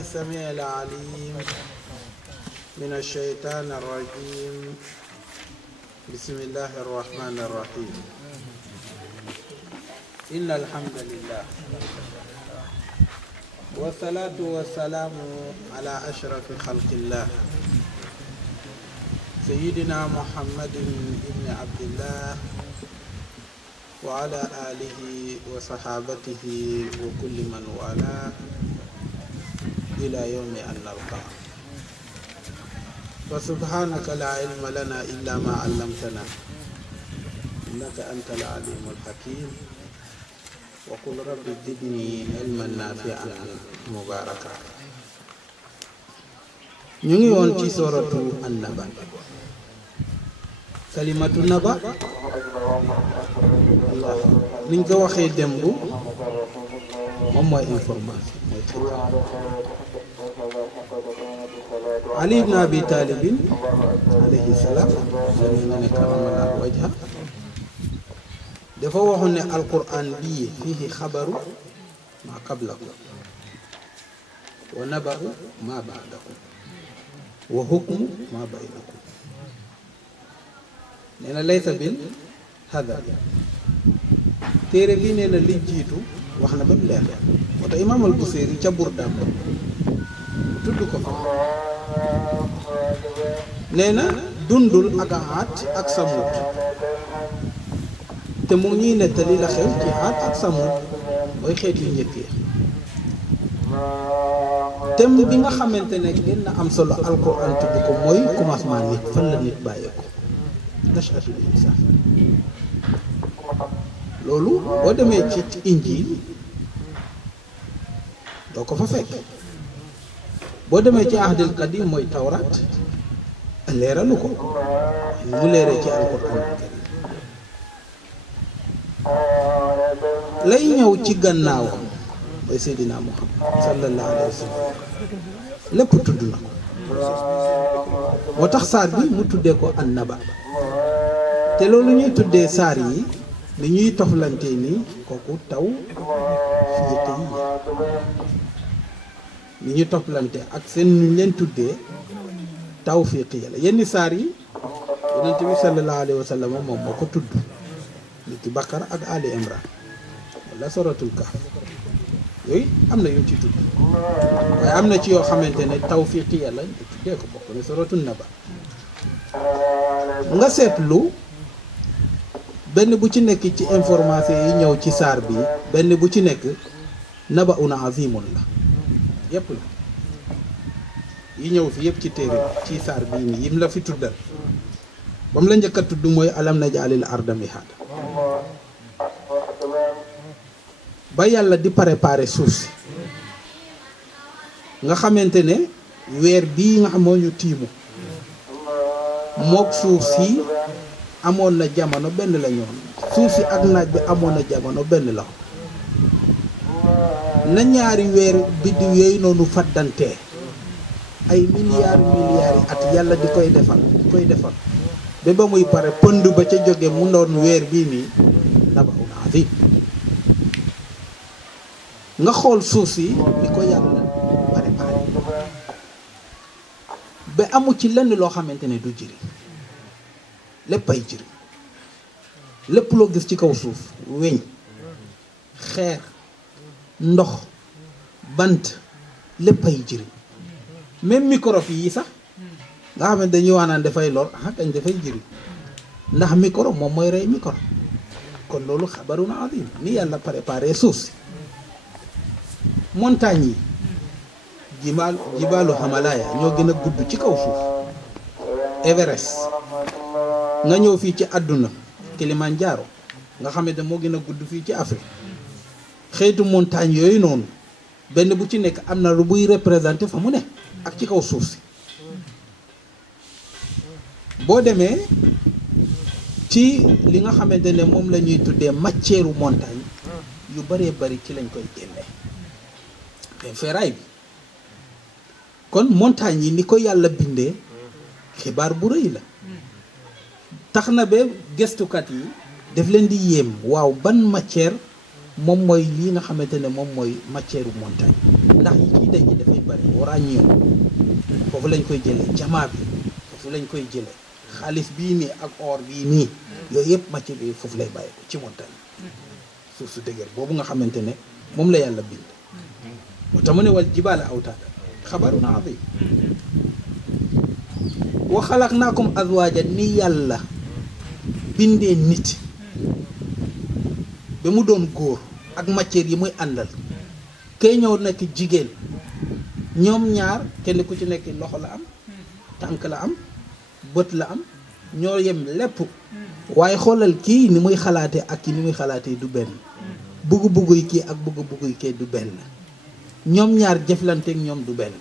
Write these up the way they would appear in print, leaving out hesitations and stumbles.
السميع العليم من الشيطان الرجيم بسم الله الرحمن الرحيم إن الحمد لله والصلاة والسلام على أشرف خلق الله سيدنا محمد بن عبد الله وعلى آله وصحابته وكل من والاه إلى يوم أن نلقاه فسبحانك لا علم لنا إلا ما علمتنا إنك أنت العليم الحكيم وقل رب زدني علما نافعا مباركا ñu ngi woon ci sooratu an-naba kalimatu naba Allah niñ ko waxee démb moom mooy information mooy xibaar Ali ibn Abi Talibin alayhi salaam dañu nga ne karamallahu wajha dafa waxoon ne alquran bii fiihi xabaru maa qablakum wa naba'u maa ba'dakum wa hukmu maa baynakum nee na laysa bil hadar téere bi nee na li jiitu wax na ba mu leer moo tax imaam al-Busiri ca Burdaam tudd ko fa nee na dundul ak Aad ak Samud te mu ngi ñuy nettali la xew ci Aad ak Samud mooy xeet yu njëkk yi thème bi nga xamante ne gën na am solo alquran tudd ko mooy commencement nit fan la nit bàyyeeko nashatul insaan loolu boo demee ci injiil doo ko fa fekk boo demee ci ahdil qadim mooy tawraat leeralu ko mu leeree ci alquran karim lay ñëw ci gannaawam mooy Seydina Muhammad sallallahu alayhi wa sallam lépp tudd na ko moo tax saar bi mu tuddee ko an-naba te loolu ñuy tuddee saar yi ni ñuy toflante nii kooku taw fiite yi ni ñu toflante ak seen ñu leen tuddee tawfiqi la yenn saar yi yonent bi sallallahu alayhi wa sallam moom moo ko tudd ni ki Bakara ak Ali Imran wala suratul Kahf yooyu am na yu ci tudd waaye am na ci yoo xamante ne tawfiqi la ñu tuddee ko bokk ne suratul Naba nga seetlu benn bu ci nekk ci information yi ñëw ci saar bi benn bu ci nekk naba'un azimun la yépp la yi ñëw fi yépp ci téere ci saar bii nii yim la fi tuddal ba mu la njëkk a tudd mooy alam naj'alil arda mihaada ba yàlla di préparer suuf si nga xamante ne weer bii nga xam moo ñu tiimu mook suuf si amoon na jamono benn la ñoon suuf si ak naaj bi amoon na jamono benn la na ñaari weer biddiw yooyu noonu faddantee ay milliards yi at yàlla di koy defal ba ba muy pare pënd ba ca jóge mu doon weer bii nii naba'un azim nga xool suuf si ni ko yàlla préparé ba amu ci lenn loo xamante ne du jëriñ lépp ay jëriñ lépp loo gis ci kaw suuf weñ xeer ndox bant lépp ay jëriñ même microbe yi sax nga xam ne dañuy wax naan dafay lor kañ dafay jëriñ ndax microbe moom mooy rey microbe kon loolu xabarun azim ni yàlla préparé suuf si montagne yi jibaalu Himalaya ñoo gën a gudd ci kaw suuf Everest nga ñëw fii ci àdduna Kilimanjaro nga xam ne moo gën a gudd fii ci Afrique xeetu montagne yooyu noonu benn bu ci nekk am na lu buy représenté fa mu ne ak ci kaw suuf si boo demee ci li nga xamante ne moom la ñuy tuddee matière montagne yu bëree bëri ci lañ koy génnee mais ferraille bi kon montagne yi ni ko yàlla bindee xibaar bu rëy la tax na ba gëstukat yi daf leen di yéem waaw ban matière moom mooy lii nga xamante ne moom mooy matière montagne ndax yi ciy dañuy dafay bëri uranium foofu lañ koy jëlee jamaa bi foofu lañ koy jëlee xaalis bii nii ak or bii nii yooyu yëpp matière bi foofu lay bàyyi ko ci montagne suuf su dëgër boobu nga xamante ne moom la yàlla bind moo tax mu ne wal jibaala awtaada xabarun azim wa xalaqnaakum azwaaja ni yàlla bindee nit ba mu doon góor ak matière yi muy àndal kay ñëw nekk jigéen ñoom ñaar kenn ku ci nekk loxo la am tànk la am bët la am ñoo yem lépp waaye xoolal kii ni muy xalaatee ak ki ni muy xalaatee du benn bugg-bugg yi kii ak bugg-bugg yi kii du benn ñoom ñaar jëflanteek ñoom du benn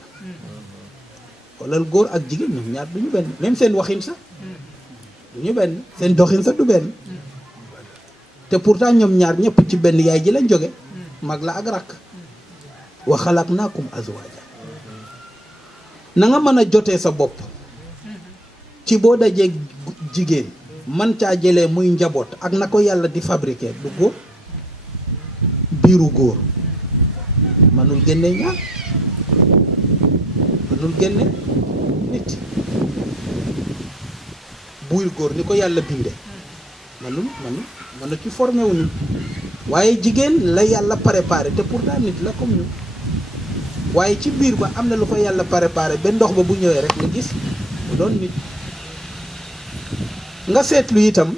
xoolal góor ak jigéen ñoom ñaar du ñu benn même seen waxin sax du ñu benn seen doxin sax du benn te pourtant ñoom ñaar ñëpp ci benn yaay ji lañ jóge mag la ak rakk wa xalaqnaakum azwaaja na nga mën a jotee sa bopp ci boo dajee jigéen man caa jëlee muy njaboot ak na ko yàlla di fabriquer du góor biiru góor manul génne ñaar manul génne nit buy góor ni ko yàlla binde manu ci formé wu ñu waaye jigéen la yàlla préparé te pourtant nit la comme ñu waaye ci biir ba am na lu fa yàlla préparé ba ndox ba bu ñëwee rek nga gis mu doon nit nga seetlu itam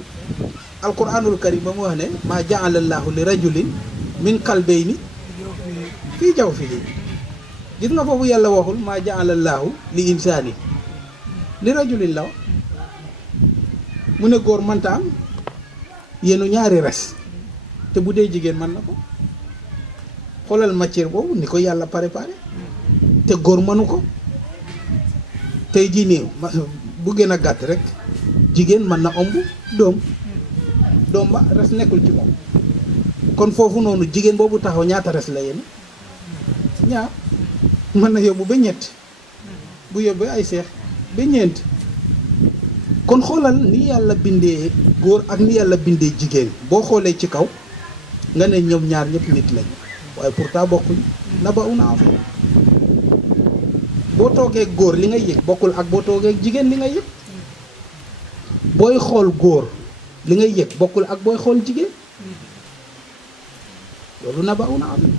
alquranul karim ba mu wax ne maa jaala llaahu li rajulin min qalbayni fii jawfihi gis nga foofu yàlla waxul maa jaala llaahu li insaani li rajulin la mu ne góor mënta am yéenu ñaari res te bu dee jigéen mën na ko xoolal matière boobu ni ko yàlla préparé te góor mënu ko tey jii nii bu gën a gàtt rek jigéen mën na ëmb doom ba res nekkul ci moom kon foofu noonu jigéen boobu taxaw ñaata res la yéen ñaar mën na yóbbu ba ñett bu yóbbee ay seex ba ñeent kon xoolal ni yàlla bindee góor ak ni yàlla bindee jigéen boo xoolee ci kaw nga ne ñoom ñaar ñëpp nit lañu waaye pourtant bokkuñ naba'un azim boo toogee góor li ngay yëg bokkul ak boo toogee jigéen li ngay yëg booy xool góor li ngay yëg bokkul ak booy xool jigéen loolu naba'un azim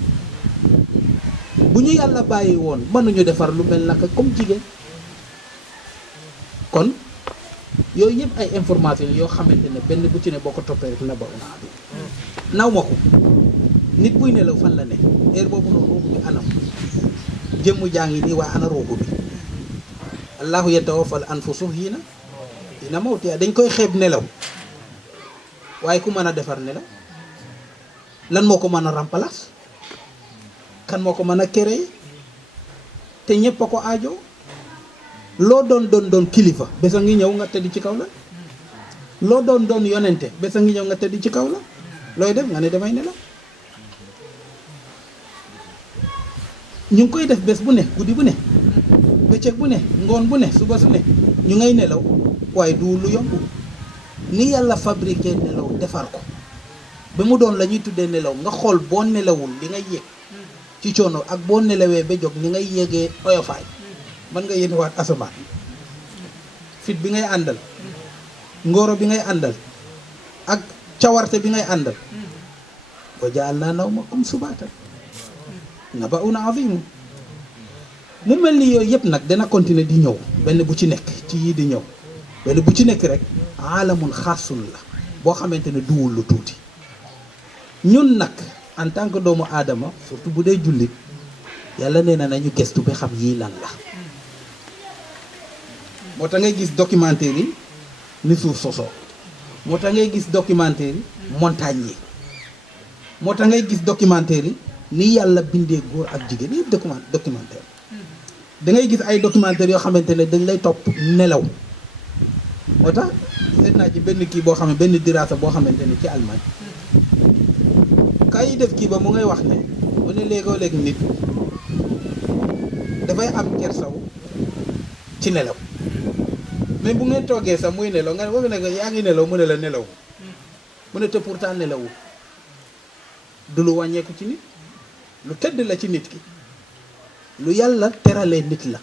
bu ñu yàlla bàyyi woon mënuñu defar lu mel naka comme jigéen kon yooyu yëpp ay information yoo xamante ne benn bu ci ne boo ko toppee rek naba'un azim naw ma ko nit buy nelaw fan la ne heure boobu noonu ruuxu bi anam jëmm jaa ngi nii waaye ana ruuxu bi allahu yatawaffal anfusa hiina mawtihaa dañ koy xeeb nelaw waaye ku mën a defar nelaw lan moo ko mën a remplacer kan moo ko mën a créer te ñëpp a ko aajo loo doon kilifa bés a ngi ñëw nga tëdd ci kaw la loo doon yonente bés a ngi ñëw nga tëdd ci kaw la looy def nga ne damay nelaw ñu ngi koy def bés bu ne guddi bu ne bëccëg bu ne ngoon bu ne suba su ne ñu ngay nelaw waaye du lu yomb ni yàlla fabriqué nelaw defar ko ba mu doon la ñuy tuddee nelaw nga xool boo nelawul li ngay yëg ci coono ak boo nelawee ba jóg ni ngay yëgee oyofaay mën nga yéen waat asamaan fit bi ngay àndal ngóoro bi ngay àndal ak cawarte bi ngay àndal wa ja'alnaa nawmakum subaatan naba'un azim mu mel ni yooyu yëpp nag dana continuer di ñëw benn bu ci nekk ci yii di ñëw benn bu ci nekk rek aalamun xaasun la boo xamante ne duwul lu tuuti ñun nag en tant que doomu aadama surtout bu dee jullit yàlla nee na nañu gëstu ba xam yii lan la moo tax ngay gis documentaire yi ni suuf sosoo moo tax ngay gis documentaire yi montagne yi moo tax ngay gis documentaire yi ni yàlla bindee góor ak jigéen yëpp documentaire da ngay gis ay documentaire yoo xamante ne dañ lay topp nelaw moo tax seet naa ci benn kii boo xam ne benn diraasa boo xamante ne ci Allemagne kay def kii ba mu ngay wax ne mu ne léegoo léeg nit dafay am kersaw ci nelaw mais bu ngeen toogee sax muy nelaw nga ne boobu nag yaa ngi nelaw mu ne la nelaw mu ne te pourtant nelawul du lu wàññeeku ci nit lu tëdd la ci nit ki lu yàlla teralee nit la.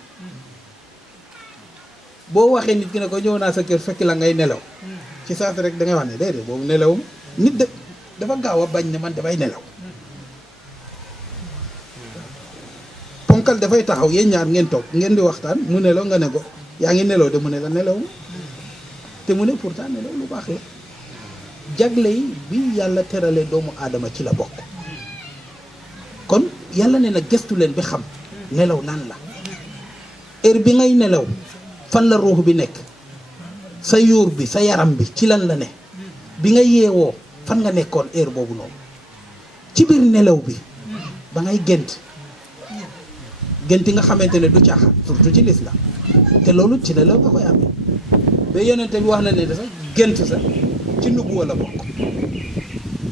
boo waxee nit ki ne ko ñëw naa sa kër fekk la ngay nelaw ci saas rek da ngay wax ne déedéet boobu nelawum nit dafa gaaw a bañ ne man dafay nelaw. ponkal dafay taxaw yéen ñaar ngeen toog ngeen di waxtaan mu nelaw nga ne ko yaa ngi nelaw de mu ne la nelaw te mu ne pourtant nelaw lu baax la. jagle yi bi yàlla teralee doomu aadama ci la bokk. kon yàlla ne na gëstu leen bi xam nelaw naan la heure bi ngay nelaw fan la ruux bi nekk, sa yuur bi sa yaram bi ci lan la ne, bi nga yeewoo fan nga nekkoon heure boobu noonu. ci biir nelaw bi ba ngay gént nga xamante ne du caaxaan surtout ci lislaam te loolu ci nelaw nga koy amee ba yonente bi wax na ne sax gént sax ci nubuwa la bokk.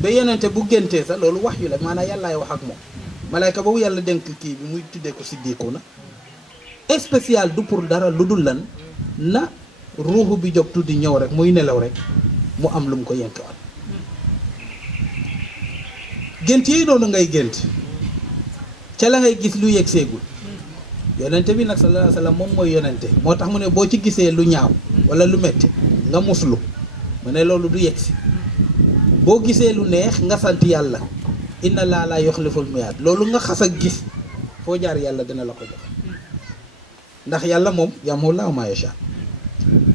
ba yonente bu géntee sax loolu wax yu la maanaam yàllaay wax ak moom. malayka boobu yàlla dénk kii bi muy tuddee ko siddiqu na spécial du pour dara lu dul lan na ruuxu bi jóg tuddi ñëw rek muy nelaw rek mu am lu mu ko yenkewaat. gént yi noonu ngay gént ca la ngay gis lu yegg seegul yonente bi nag sallallahu alayhi wa sallam moom mooy yonente moo tax mu ne boo ci gisee lu ñaaw wala lu metti nga muslu mu ne loolu du yegg si. boo gisee lu neex nga sant yàlla inna laa laa yuxliful miyaad loolu nga xas ak gis foo jaar yàlla dina la ko jox ndax yàlla moom yamhu llaahu maa yashaa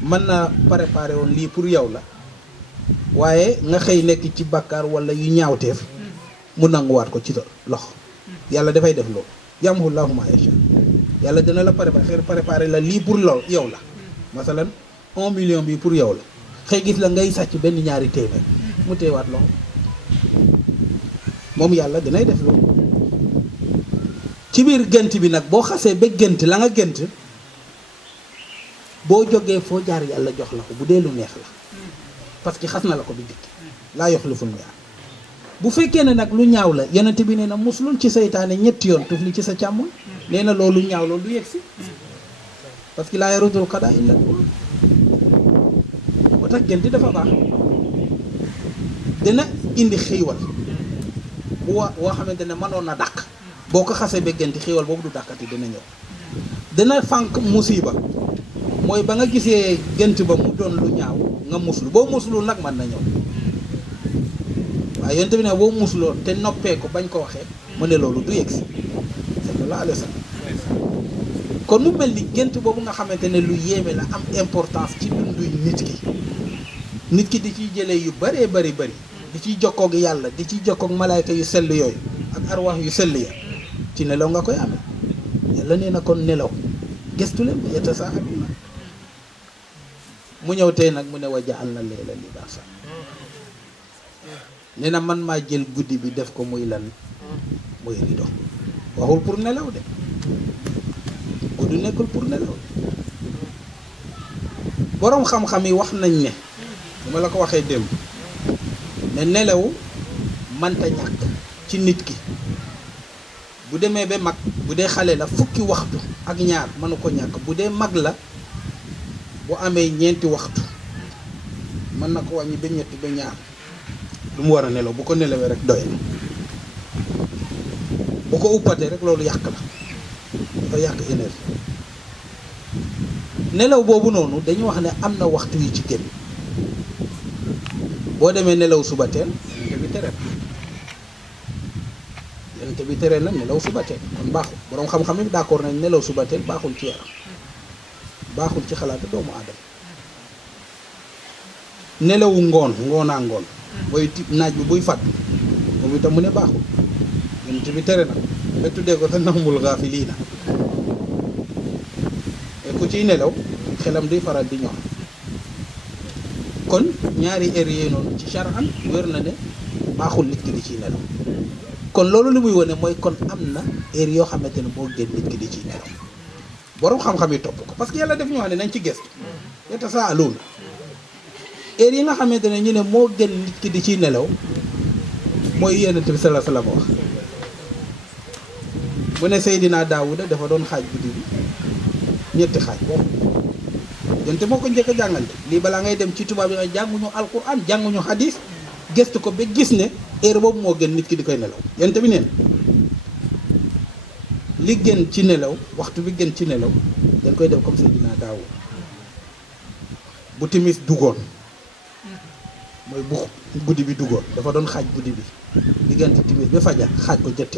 mën na préparé woon lii pour yow la waaye nga xëy nekk ci bàkkaar wala yu ñaawteef mu nanguwaat ko ci loxo yàlla dafay def loolu yamhu llaahu maa yashaa yàlla dina la préparé la lii pour lool yow la masalan 1 million bi pour yow la xëy gis la ngay sàcc benn ñaari téeméer mu teewaat loxo moom yàlla dinay def loolu. ci biir gént bi nag boo xasee ba gént la nga gént boo jógee foo jaar yàlla jox la ko bu dee lu neex la parce que xas na la ko du dikk laa yuxliful miyaad. bu fekkee ne nag lu ñaaw la yonent bi nee na muslul ci seytaane ñetti yoon tufli ci sa càmmoñ nee na loolu ñaaw loolu du yegg si parce que laa yarudul qadaa illa al-quluub. moo tax gént dafa baax dina indi xiiwal bu woo xamante ne mënoon na dàq boo ko xasee ba gént xiiwal boobu du dàqati dina ñëw. dina fànq musiba mooy ba nga gisee gént ba mu doon lu ñaaw nga muslu boo muslu nag mën na ñëw waaye yonent bi ne boo musloo te noppee ko bañ ko waxee mu ne loolu du yegg si sallallahu alayhi wa sallam. kon mu mel ni gént boobu nga xamante ne lu yéeme la am importance ci dundu nit ki di ciy jëlee yu bëree bëri di ciy jokkoog yàlla di ciy jokkoog malaayka yu sell yooyu ak arwaax yu sell ya ci nelaw nga koy amee. yàlla nee na kon nelaw gëstu leen yatasaaluuna mu ñëw tey nag mu ne wa ja'alna layla libaasan nee na man maa jël guddi bi def ko muy lan muy rido waxul pour nelaw de guddi nekkul pour nelaw boroom xam-xam yi wax nañ ne bu ma la ko waxee démb ne nelaw manta ñàkk ci nit ki bu demee ba mag bu dee xale la fukki waxtu ak ñaar mënu ko ñàkk bu dee mag la bu amee ñeenti waxtu mën na ko wàññi ba ñetti ba ñaar lu mu war a nelaw bu ko nelawee rek doy na bu ko uppatee rek loolu yàq la dafa yàq énergie. nelaw boobu noonu dañu wax ne am na waxtu yu ci génn boo demee nelaw suba teel yonent bi tere na nelaw suba teel kon baaxul boroom xam-xam yi d'accord nañ nelaw suba teel baaxul ci yaram baaxul ci xalaatu doomu aadama. nelawu ngoonaa ngoon booy naaj bi buy fàtt moom itam mu ne baaxul yonent bi tere na nga tuddee ko sa nawmul gaafiliina ku ciy nelaw xelam duy faral di ñor kon ñaari heure yooyu noonu ci charan wér na ne baaxul nit ki di ciy nelaw kon loolu li muy wane mooy kon am na heure yoo xamante ne moo gën nit ki di ciy nelaw borom xam-xam yi topp ko parce que yàlla def ñu wax ne nañ ci gëstu yatasaaluuna heure yi nga xamante ne ñu ne moo gën nit ki di ciy nelaw mooy yonent bi sallallahu alayhi wa sallam wax bu ne Seydina Daawuda dafa doon xaaj guddi bi ñetti xaaj boobu yonent moo ko njëkk a jàngal de lii balaa ngay dem ci tubaab yi nga jànguñu alquran jànguñu hadis gëstu ko ba gis ne heure boobu moo gën nit ki di koy nelaw yonent bi neen li gën ci nelaw waxtu bi gën ci nelaw dañ koy def comme Seydina Daawud bu timis duggoon mooy bu guddi bi duggoon dafa doon xaaj guddi bi diggante timis ba fajar xaaj ko ñetti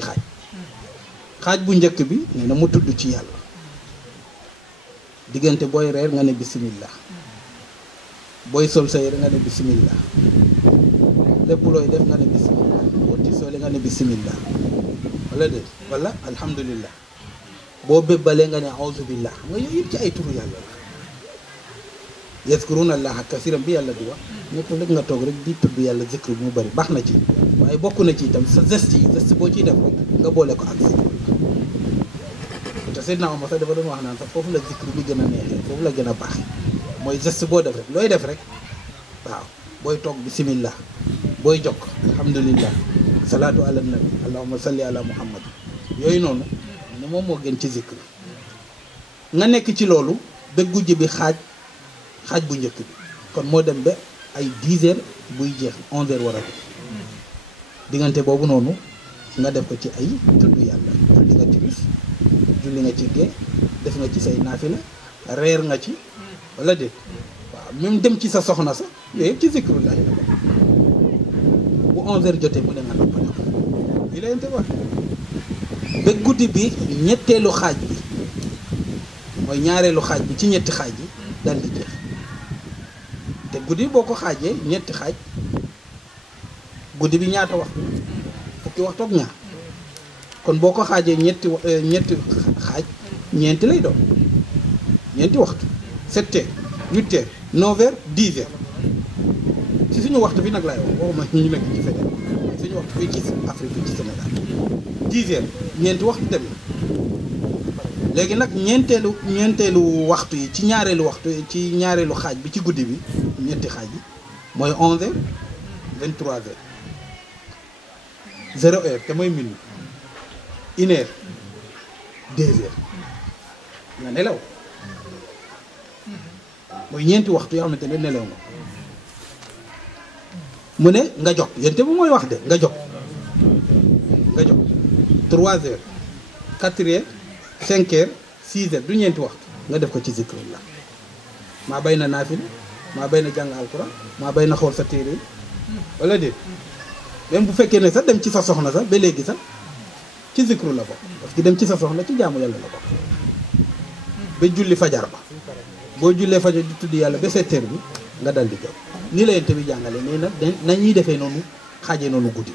xaaj bu njëkk bi nee na mu tudd ci yàlla diggante booy reer nga ne bismillah booy sol sa yére nga ne bismillah lépp looy def nga ne bismillah boo tisoole nga ne bismillah wala déet wala alhamdulillah boo bébbalee nga ne auzu billah xam nga yooyu yëpp ci ay turu yàlla la yazkuruna allaha kasiran bi yàlla di wax nekkul rek nga toog rek di tudd yàlla zikru bi mu bëri baax na ci waaye bokk na ci itam sa geste boo ciy def rek nga boole ko ak zikru te Seydina Omar sax dafa doon wax naan sax foofu la zikru bi gën a neexee foofu la gën a baaxee mooy geste boo def rek looy def rek waaw booy toog bismillah booy jokk alhamdulillah salaatu ala nabi allahumma salli ala muhammad yooyu noonu ne moom moo gën ci zikru nga nekk ci loolu ba guddi bi xaaj bu njëkk bi kon moo dem ba ay 10 heures buy jeex 11 heures war a def diggante boobu noonu nga def ko ci ay tudd yàlla julli nga timis julli nga ci gée def nga ci say naafila reer nga ci wala déet waaw même dem ci sa soxna sax yooyu yëpp ci zikrullahi la bu 11 heures jotee mu ne nga noppale ko li leen te wax ba guddi bi ñetteelu xaaj bi mooy ñaareelu xaaj bi ci ñetti xaaj yi dal di jeex te guddi boo ko xaajee ñetti xaaj guddi bi ñaata waxtu fukki waxtu ak ñaar kon boo ko xaajee ñetti xaaj ñeenti lay doon ñeenti waxtu 7 heures 8 heures 9 heures 10 heures ci suñu waxtu bi nag laay wax waxuma ñu nekk ci feneen suñu waxtu fii ci Afrique bi ci Sénégal 10 heures ñeenti waxtu dem léegi nag ñeenteelu waxtu yi ci ñaareelu xaaj bi ci guddi bi ñetti xaaj yi mooy 11 heures 23 heures 0 heure te mooy minuit 1 heure 2 heures nga nelaw mooy ñeenti waxtu yoo xamante ne nelaw nga mu ne nga jog yente bu mooy wax de nga jog 3 heures 4 heures 5 heures 6 heures du ñeenti waxtu nga def ko ci zikrullah maa bay na naafila maa bay na jàng alquran maa bay na xool sa téere wala déet même bu fekkee ne sax dem ci sa soxna sax ba léegi sax ci zikru la bokk parce que dem ci sa soxna ci jaamu yàlla la bokk ba julli fajar ba boo jullee fajar di tudd yàlla ba 7 heures bi nga dal di jóg nii la yente bi jàngale nee na nañuy defee noonu xaajee noonu guddi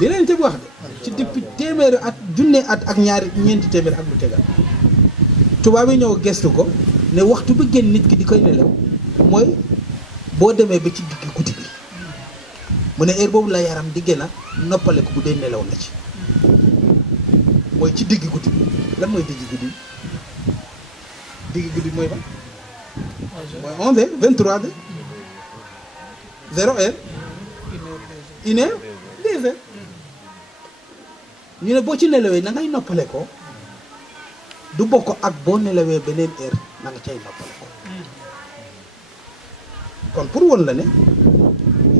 li la yente bi wax de ci depuis téeméeri at junne at ak ñeenti téeméeri ak lu tegal tubaab yi ñëw gestu ko ne waxtu bi gën nit ki di koy nelaw mooy boo demee ba ci digg guddi bi mu ne heure boobu la yaram di gën a noppale ko bu dee nelaw la ci mooy ci digg guddi bi lan mooy digg guddi mooy ba mooy 11 heures 23 heures 0 heure 1 heure 2 heures ñu ne boo ci nelawee na ngay noppale ko du bokk ak boo nelawee beneen heure na nga cay noppale ko kon pour woon la ne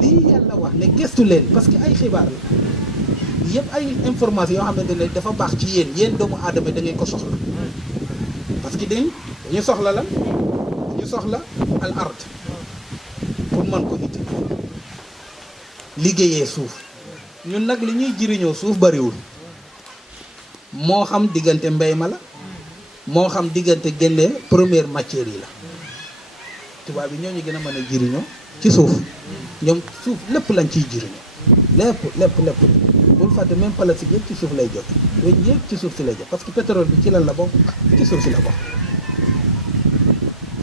lii yàlla wax ne gëstu leen parce que ay xibaar la yëpp ay information yoo xamante ne dafa baax ci yéen doomu aadama da ngeen ko soxla parce que dañu soxla lan dañu soxla al ard pour mën ko itti liggéeyee suuf ñun nag li ñuy jëriñoo suuf bariwul moo xam diggante mbay ma la moo xam diggante génnee première matière yi la tubaab bi ñoo ñu gën a mën a jëriñoo ci suuf ñoom suuf lépp lañ ciy jëriñoo lépp bul fàtte même plastique yëpp ci suuf lay jóg weñ yëpp ci suuf si lay jóg parce que pétrole bi ci lan la bokk ci suuf si la bokk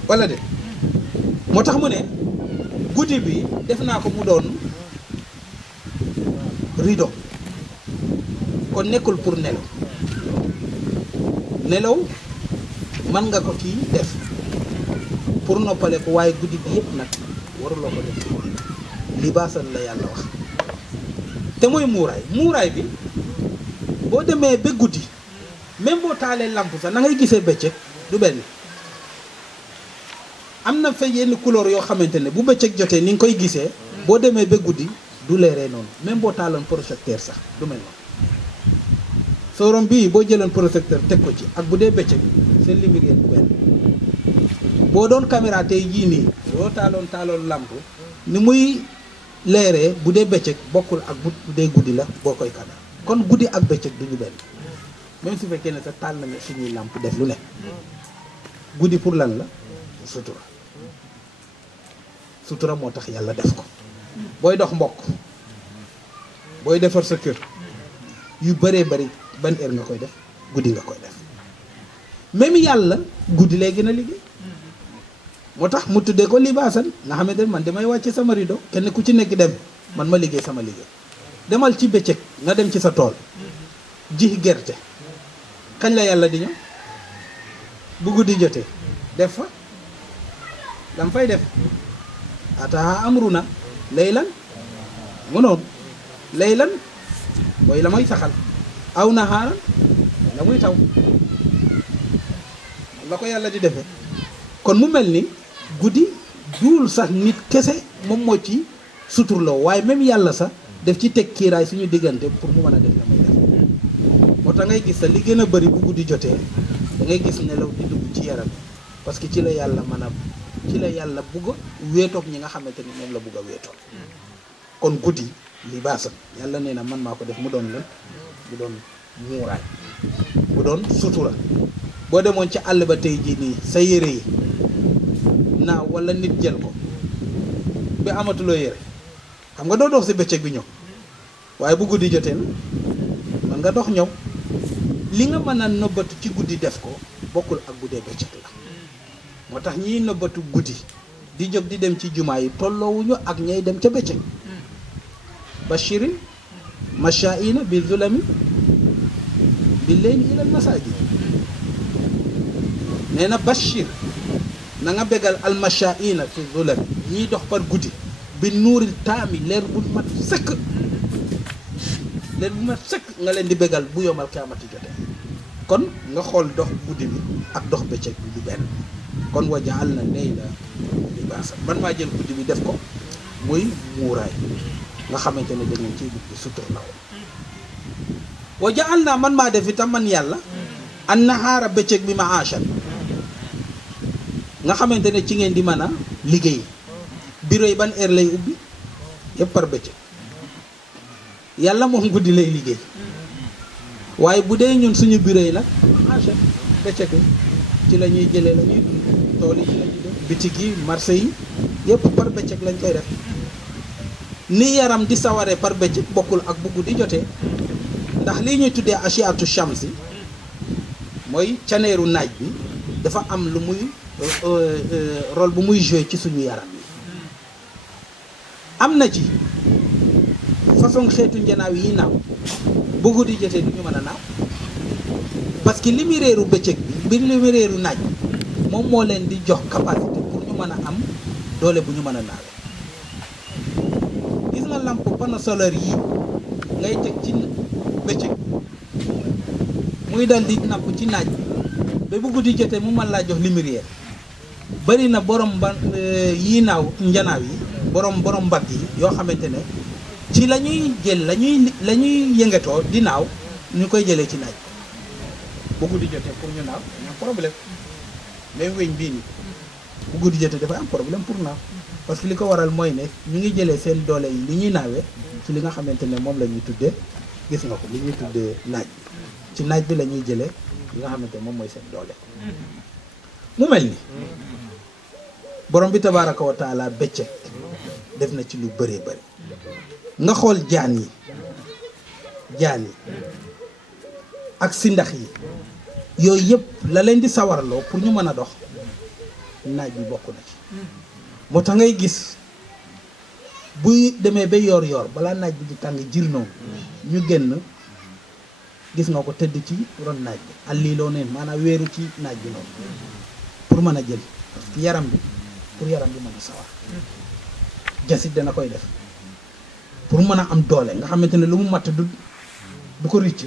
wala de moo tax mu ne guddi bi def naa ko mu doon rideau kon nekkul pour nelaw mën nga ko kii def pour noppale ko waaye guddi bi yëpp nag waruloo ko def libaasan la yàlla wax te mooy muuraay bi boo demee ba guddi même boo taalee lamp sax na ngay gisee bëccëg du benn am na fa yenn couleur yoo xamante ne bu bëccëg jotee ni nga koy gisee boo demee ba guddi du leeree noonu même boo taaloon projecteur sax du mel noonu soorom bii boo jëloon projecteur teg ko ci ak bu dee bëccëg seen lumière bu benn boo doon caméra tey jii nii boo taaloon lamp ni muy leeree bu dee bëccëg bokkul ak bu dee guddi la boo koy caméra kon guddi ak bëccëg du ñu benn même su fekkee ne sa taal nañu suñuy lamp def lu ne guddi pour lan la sutura moo tax yàlla def ko booy dox mbokk booy defar sa kër yu bëree bëri ban heure nga koy def guddi nga koy def même yàlla guddi lay gën a liggéey moo tax mu tuddee ko libaasan nga xamante ne man damay wàcce sama rido kenn ku ci nekk dem man ma liggéey sama liggéey demal ci bëccëg nga dem ci sa tool ji gerte kañ la yàlla di ñëw bu guddi jotee def fa lam fay def ataha amruna laylan mu noonu laylan mooy la may saxal aw nahaaran la muy taw la ko yàlla di defee kon mu mel ni guddi duul sax nit kese moom moo ci suturloo waaye même yàlla sax def ci teg kiiraay suñu diggante pour mu mën a def la muy def moo tax ngay gis sa li gën a bëri bu guddi jotee da ngay gis nelaw di dugg ci yaram parce que ci la yàlla mën a ci la yàlla bugg a wéetoog ñi nga xamante ni moom la bugg a wéetoog kon guddi li baasam yàlla nee na man maa ko def mu doon lan mu doon muuraay mu doon sutura boo demoon ci àll ba tey jii nii sa yére yi naaw wala nit jël ko ba amatuloo yére xam nga doo dox si bëccëg bi ñëw waaye bu guddi jotee na man nga dox ñëw li nga mën a nëbbatu ci guddi def ko bokkul ak bu dee bëccëg la moo tax ñiy nëbbatu guddi di jóg di dem ci jumaa yi tolloowuñu ak ñay dem ca bëccëg bashirin mashaa'ina bi zulami bi layli ilal masaajid nee na bashir na nga bégal al mashaa'ina fi zulami ñiy dox par guddi bi nuuril taami leer bu mat sëkk nga leen di bégal bu yomal kaamati jotee kon nga xool dox guddi bi ak dox bëccëg bi du benn kon wa ja'alna layla libaasan man maa jël guddi bi def ko muy muuraay nga xamante ne dañu ciy dugg sutur la wa ja'alna man maa def itam man yàlla an nahaara bëccëg bi ma'aashan nga xamante ne ci ngeen di mën a liggéey bureau yi ban heure lay ubbi yëpp par bëccëg yàlla moom guddi lay liggéey waaye bu dee ñun suñu bureau yi nag ma'aashan bëccëg ci la ñuy jëlee la ñuy tool yi ci la ñuy def bitig yi marché yi yëpp par bëccëg lañ koy def ni yaram di sawaree par bëccëg bokkul ak bu guddi jotee ndax lii ñuy tuddee ashiatu shamsi mooy caneeru naaj bi dafa am lu muy rôle bu muy joué ci suñu yaram yi am na ci façon xeetu njanaaw yi naaw bu guddi jotee du ñu mën a naaw parce que li muy réeru bëccëg bi li muy réeru naaj moom moo leen di jox capacité pour ñu mën a am doole bu ñu mën a naawee gis nga lampe panneau solaire yi ngay teg ci bëccëg muy dal di napp ci naaj bi ba bu guddi jotee mu mën laa jox lumière bari na borom ba yi naaw njanaaw yi borom mbagg yi yoo xamante ne ci la ñuy jël la ñuy yëngatoo di naaw ñu koy jëlee ci naaj bu guddi jotee pour ñu naaw ñu am problème mais weñ bii nii bu guddi jotee dafay am problème pour naaw parce que li ko waral mooy ne ñu ngi jëlee seen doole yi li ñuy naawee ci li nga xamante ne moom la ñuy tuddee gis nga ko li ñuy tuddee naaj bi ci naaj bi la ñuy jëlee li nga xamante ne moom mooy seen doole mu mel ni borom bi tabaaraka wa taala bëccëg def na ci lu bëree bëri nga xool jaan yi ak sindax yi yooyu yëpp la leen di sawarloo pour ñu mën a dox naaj bi bokk na ci moo tax ngay gis buy demee ba yoor balaa naaj bi di tàng jir noonu ñu génn gis nga ko tëdd ci ron naaj bi al lii loo neen maanaam wéeru ci naaj bi noonu pour mën a jël parce que yaram bi pour yaram bi mën a sawar jasit dana koy def pour mën a am doole nga xamante ne lu mu matt du ko ricc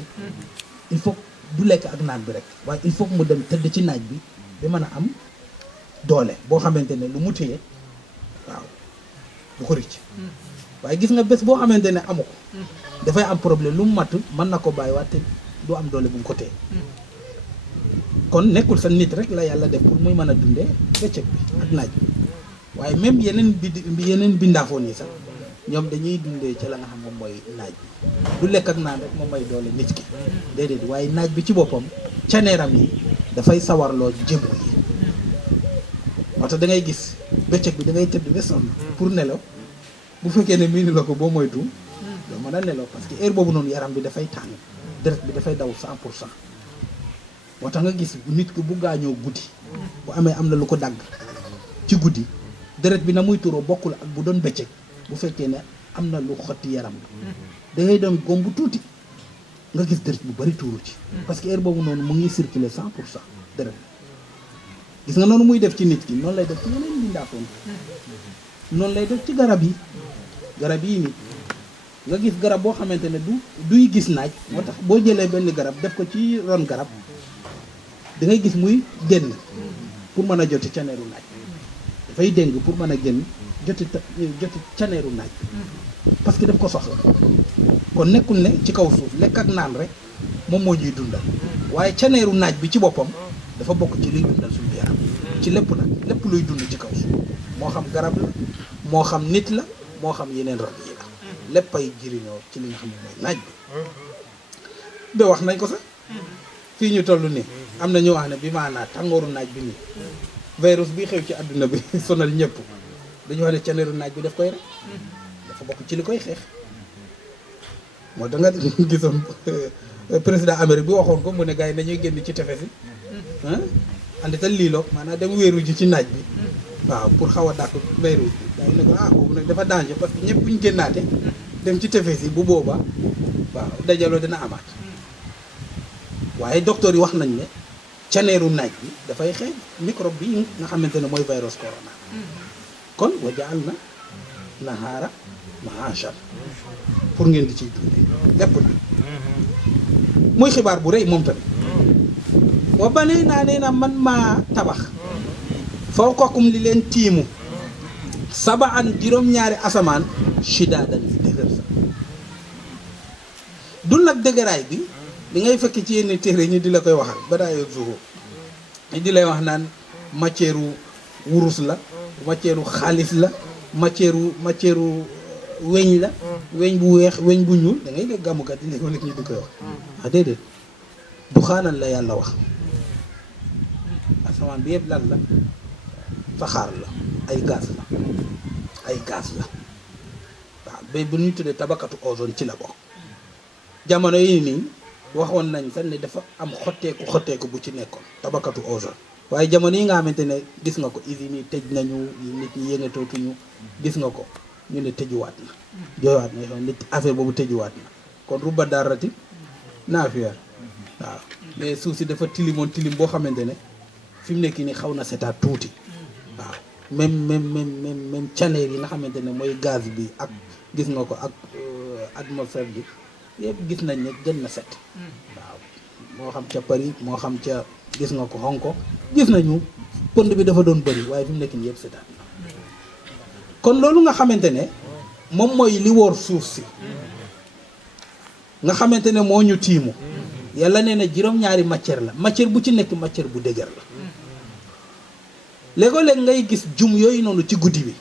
il faut du lekk ak naan bi rek waaye il faut mu dem tëdd ci naaj bi ba mën a am doole boo xamante ne lu mu téye waaw du ko ricc waaye gis nga bés boo xamante ne amu ko dafay am problème lu mu matt mën na ko bàyyi waat te du am doole bu mu ko téye kon nekkul sa nit rek la yàlla def pour muy mën a dundee bëccëg bi ak naaj bi waaye même yeneen bindaafoon yi sax ñoom dañuy dundee ca la nga xam moom mooy naaj bi du lekk ak naan rek moom mooy doole nit ki déedéet waaye naaj bi ci boppam caneeram yi dafay sawarloo jëmm yi moo tax da ngay gis bëccëg bi da ngay tëdd ba sonn pour nelaw bu fekkee ne miinu la ko boo moytu doo mën a nelaw parce que heure boobu noonu yaram bi dafay tàng deret bi dafay daw 100%. moo tax nga gis nit ki bu gaañoo guddi bu amee am na lu ko dagg ci guddi deret bi na muy turoo bokkul ak bu doon bëccëg bu fekkee ne am na lu xotti yaram bi da ngay doon gom bu tuuti nga gis deret bu bari tuuru ci parce que heure boobu noonu mu ngi circuler 100% deret gis nga noonu muy def ci nit ki noonu lay def ci yeneen bindaafoon noonu lay def ci garab yi nii nga gis garab boo xamante ne duy gis naaj moo tax boo jëlee benn garab def ko ci ron garab da ngay gis muy génn pour mën a joti caneeru naaj dafay déng pour mën a génn joti caneeru naaj parce que daf ko soxla kon nekkul ne ci kaw suuf lekk ak naan rek moom moo ñuy dundal waaye caneeru naaj bi ci boppam dafa bokk ci luy dundal suñu yaram ci lépp nag lépp luy dund ci kaw suuf moo xam garab la moo xam nit la moo xam yeneen rab yi la lépp ay jëriñoo ci li nga xam ne mooy naaj bi ba wax nañ ko sax fii ñu toll nii am na ñu wax ne bi maanaa tàngooru naaj bi nii virus bi xew ci àdduna bi sonal ñëpp dañu wax ne caneeru naaj bi daf koy rek dafa bokk ci li koy xeex moo da nga gisoon président Amérique bi waxoon ko mu ne gars yi dañuy génn ci tefes yi andi tal liiloog maanaam dem wéeru ji ci naaj bi waaw pour xaw a dàq virus bi gars yi ne ko boobu nag dafa danger parce que ñëpp bu ñu génnaate dem ci tefes yi bu boobaa waaw dajaloo dina amaat waaye docteur yi wax nañ ne caneeru naaj bi dafay xeex microbe bi nga xamante ne mooy virus corona kon wa jaal na nahaara maashan pour ngeen di ciy dundee lépp na muy xibaar bu rëy moom tamit wa banee naa nee na man maa tabax fawqakum li leen tiimu sabaan juróom-ñaari asamaan shidaadan fi dëgër sa dul nag dëgëraay bi li ngay fekk ci yenn téere ñu di la koy waxal badaayoo zuhur ñu di lay wax naan matière wurus la matière xaalis la matière weñ la weñ bu weex weñ bu ñuul da ngay dégg gàmmukat yi léegi ñu di koy wax déedéet du xaanal la yàlla wax asamaan bi yëpp lan la saxaar la ay gaz la waaw ba bu ñuy tuddee tabakatu ozone ci la bokk jamono yi nii waxoon nañ sax ne dafa am xotteeku bu ci nekkoon tabakatu ozone waaye jamono yi nga xamante ne gis nga ko usines yi tëj nañu nit ñi yëngatootuñu gis nga ko ñu ne tëjuwaat na joowaat na yow nit affaire boobu tëjuwaat na kon rubba darati naafiya waaw mais suuf si dafa tilimoon tilim boo xamante ne fi mu nekk nii xaw na setaat tuuti waaw même caneer yi nga xamante ne mooy gaz bi ak gis nga ko ak atmosphère bi yëpp gis nañ ne gën na set waaw moo xam ca Paris moo xam ca gis nga ko Hong Kong gis nañu pënd bi dafa doon bëri waaye fi mu nekk nii yëpp setaat na kon loolu nga xamante ne moom mooy li wóor suuf si nga xamante ne moo ñu tiimu yàlla nee na juróom-ñaari matière la matière bu ci nekk matière bu dëgër la léegoo-léeg ngay gis jum yooyu noonu ci guddi bi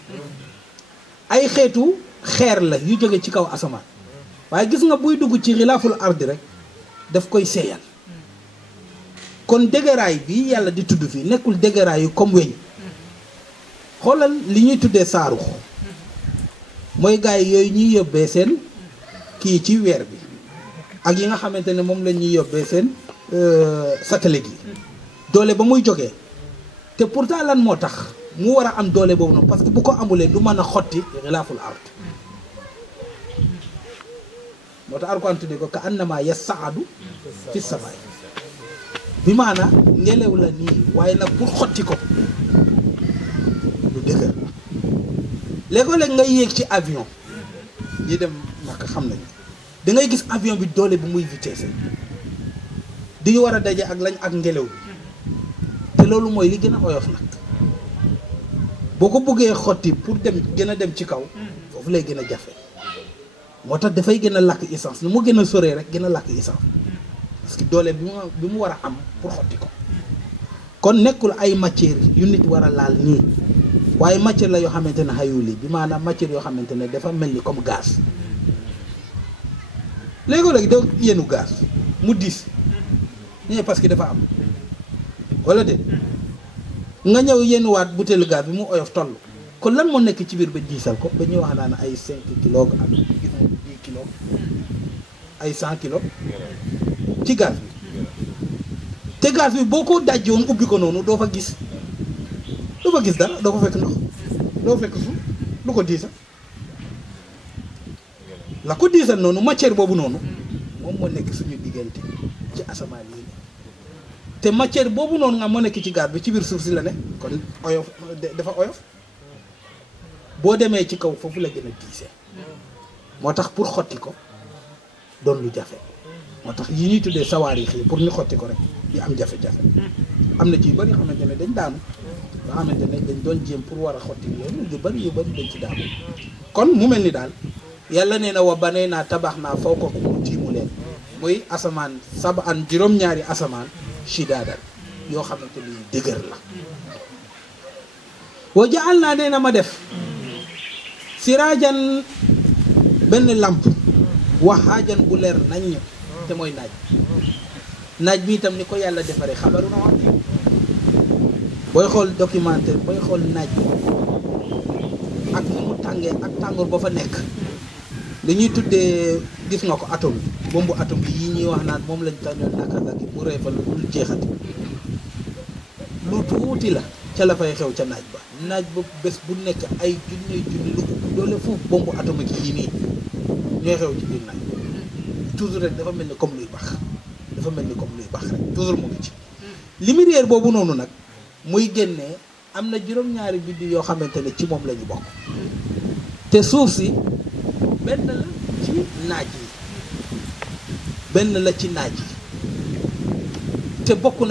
ay xeetu xeer la yu jóge ci kaw asamaan waaye gis nga buy dugg ci xilaaful ardi rek daf koy seeyal kon dëgëraay bi yàlla di tudd fii nekkul dëgëraay yu comme weñ xoolal li ñuy tuddee saarux mooy gars yi yooyu ñuy yóbbee seen kii ci weer bi ak yi nga xamante ne moom la ñuy yóbbee seen satellite yi doole ba muy jógee te pourtant lan moo tax mu war a am doole boobu noonu parce que bu ko amulee du mën a xotti xilaaful ard moo tax Alxuraan tuddee ko ka annama yasaadu fi samaay bi maana ngelaw la nii waaye nag pour xotti ko lu dëgër léegoo-léeg ngay yéeg ci avion ñi dem naka xam nañu da ngay gis avion bi doole bu muy vitesse di war a daje ak lañ ak ngelaw bi te loolu mooy li gën a oyof nag boo ko bëggee xotti pour dem gën a dem ci kaw foofu lay gën a jafe moo tax dafay gën a lakk essence nu mu gën a soree rek gën a lakk essence parce que doole bi mu war a am pour xotti ko kon nekkul ay matière yu nit war a laal nii waaye matière la yoo xamante ne xayuli bi maanaam matière yoo xamante ne dafa mel ni comme gaz léegi-léegi da yenu gaz mu diis ñee parce que dafa am wala de nga ñëw yenuwaat butéelu gaz bi mu oyof toll kon lan moo nekk ci biir ba diisal ko ba ñu wax naan ay 5 kilos ak 10 kilos ay 100 kilos ci gaz bi te gaz bi boo ko dajji woon ubbi ko noonu doo fa gis dara doo fa fekk ndox doo fekk suuf lu ko diisal la ko diisal noonu matière boobu noonu moom moo nekk suñu diggante ci asamaan yi te matière boobu noonu nga moo nekk ci gaz bi ci biir suuf si la ne kon oyof dafa oyof boo demee ci kaw foofu la gën a diisee moo tax pour xotti ko doon lu jafe moo tax yi ñuy tuddee sawaarix yi pour ñu xotti ko rek di am jafe-jafe am na ci yu bëri xamante ne dañ daanu nga xamante ne dañ doon jéem pour war a xotti loolu yu bëri dañ ci daanu kon mu mel ni daal yàlla nee na wa banee naa tabax naa faw ko mu tiimu leen muy asamaan sab'an juróom-ñaari asamaan shidaadan yoo xamante ni dëgër la wa jaal naa nee na ma def siraajan benn lamp waxaajan bu leer naññ te mooy naaj bi itam ni ko yàlla defaree xabaru na wax booy xool documentaire booy xool naaj bi ak ni mu tàngee ak tàngoor ba fa nekk dañuy tuddee gis nga ko atome bombu atome bi yi ñuy wax naan moom lañ tànnoon Nagasaki mu rey fa lu jeexati lu tuuti la ca la fay xew ca naaj ba bés bu nekk ay junni lu doole foofu bombu atomique yi nii ñooy xew ci biir naaj toujours rek dafa mel ni comme luy bax rek toujours mu ngi ci lumière boobu noonu nag muy génnee am na juróom-ñaari biddiw yoo xamante ne ci moom la ñu bokk te suuf si benn la ci naaj yi te bokk na